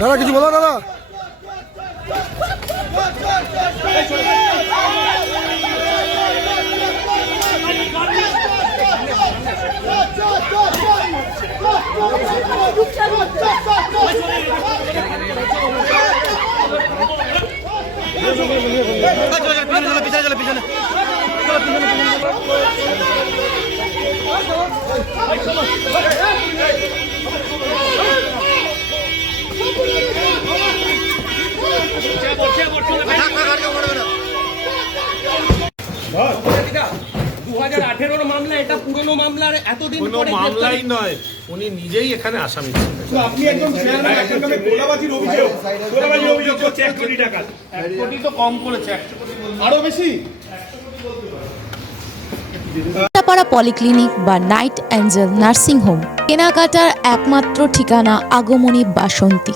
দাদা কিছু বলো দাদা। মামলা, এটা পুরনো মামলার এতদিন কোনো মামলাই নয়, উনি নিজেই এখানে আসামি ছিলেন। আপনি একজন চেয়ারম্যান, আপনার নামে গোলাবাজির অভিযোগ, গোলাবাজির অভিযোগ করছে 1 কোটি টাকা। 1 কোটি তো কম করেছে, আরো বেশি। পাড়া পলিক্লিনিক বা নাইট অ্যাঞ্জেল নার্সিং হোম কেনাকাটার একমাত্র ঠিকানা আগমনী বাসন্তী।